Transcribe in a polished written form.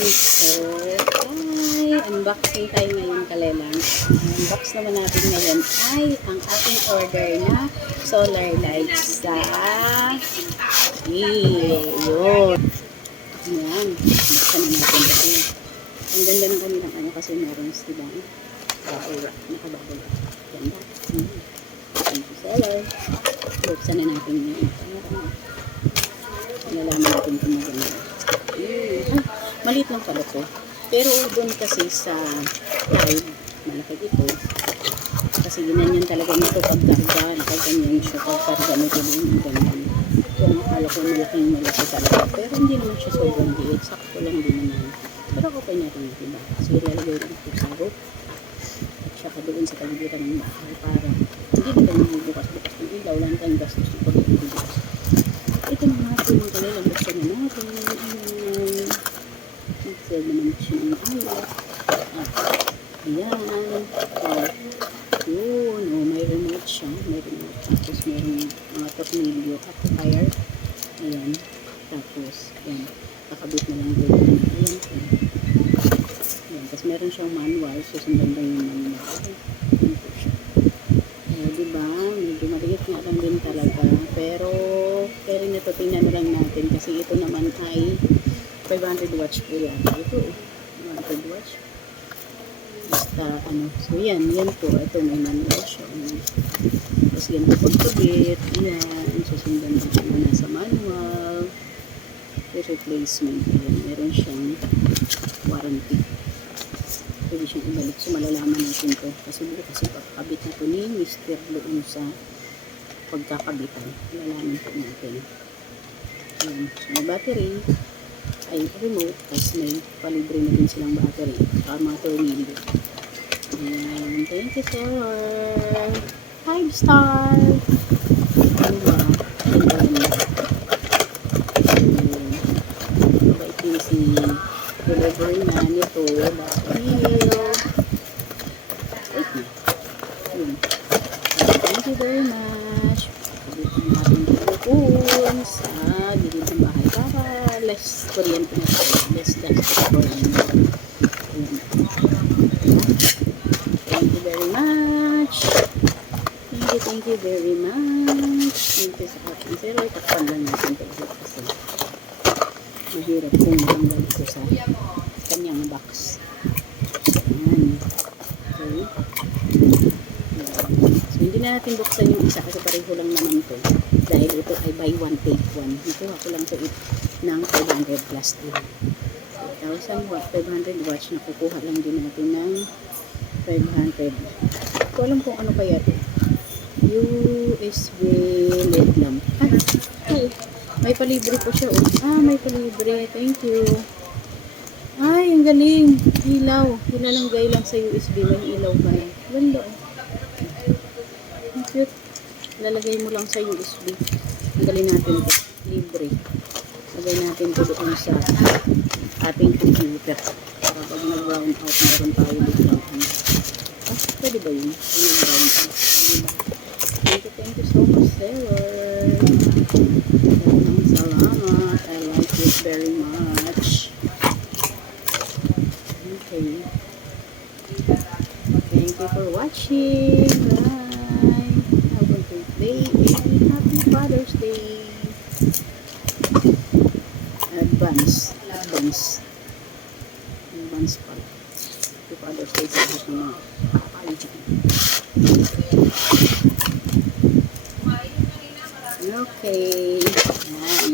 So, unboxing tayo ngayon, kalelang. Unbox naman natin ngayon ay ang ating order na solar lights sa yun. Ayan. Buksan na natin kasi. Ang ganda ng kanilang ano kasi meron diba? Nakabago. Ganda. Thank you, seller. Buksan na natin yun. Nalaman natin kung maganda. Maliit lang pala to. Pero doon kasi sa live, malaki ito. Kasi ginanyan talaga nito pagkarga. Nakaganyan siya pagkarga nito doon. Ganyan. So, akala ko malaki talaga. Pero hindi naman siya sobrang liit. Sakto lang din naman. Pero okay na rin, diba? Kasi lalagay lang ito sa rope. At saka doon sa paligiran ng bahay para hindi na kami bukas-bukas ng ilaw. Lang tayong gastos ng pag-iibukas. Ito na nga po yung kanilang buksan na natin. Nag-sell naman siya ng ayaw. Ayan. Yun. May remote siya. May remote. Tapos mayroong mga tornilyo at fire. Ayan. Tapos, ayan. Kakabit na lang dito. Ayan. Ayan. Tapos meron siyang manual. Susundan lang yung manual. Ayan po siya. Diba? Medyo maliit nga lang din talaga. Pero nito tingnan na lang natin. Kasi ito naman ay 500 watts po yan. Ito 500 watts. Basta so yan po. Ito may manual siya. Tapos yan po pagkabit. Yan. Susundan natin muna sa manual. Replacement. Ayan. Meron siyang warranty. Pwede siyang ibalik. So malalaman natin to. Kasi pagkabit na to ni Mr. doon sa pagkakabitan. Malalaman po natin. Ayan. So may battery. Ay remote, tapos may palibre na din silang battery mga tornilyo. Ayan, thank you sir. 5 star. Diba? Mabait din si delivery na nito dahil thank you very much. Pagdating natin dito sa gilid ng bahay para less kuryente na tayo. Less kuryente. Thank you very much. Thank you very much. Thank you sa ating zero. Takpan lang natin ito kasi mahirap kung matanggal ito sa kanyang box. Ayan. Okay. So, hindi na natin buksan yung isa kasi pareho lang naman ito. Dahil ito ay buy one take one. Nakuha ko lang ito ng 500 plus din. So, 1,500 watts na kukuha lang din natin ng 500. Ko alam kung ano kaya ito. USB LED lamp. May palibre po siya. May palibre. Thank you. Ay, ang galing. Ilaw. Nilalagay lang sa USB. May ilaw pa eh. Ganda oh. Ang cute. Lalagay mo lang sa USB. Tanggalin natin ito. Libre. Lagay natin ito doon sa ating computer. Para pag nag-brown out, meron tayo dito. Pwede ba yun? Nag-brown out. Thank you so much, seller. Salamat. I like it very much. Okay. Thank you for watching. Bye. Have a great day and happy Father's Day. Advance pa. Happy Father's Day sa lahat ng mga kapal dyan. Okay. Ayan.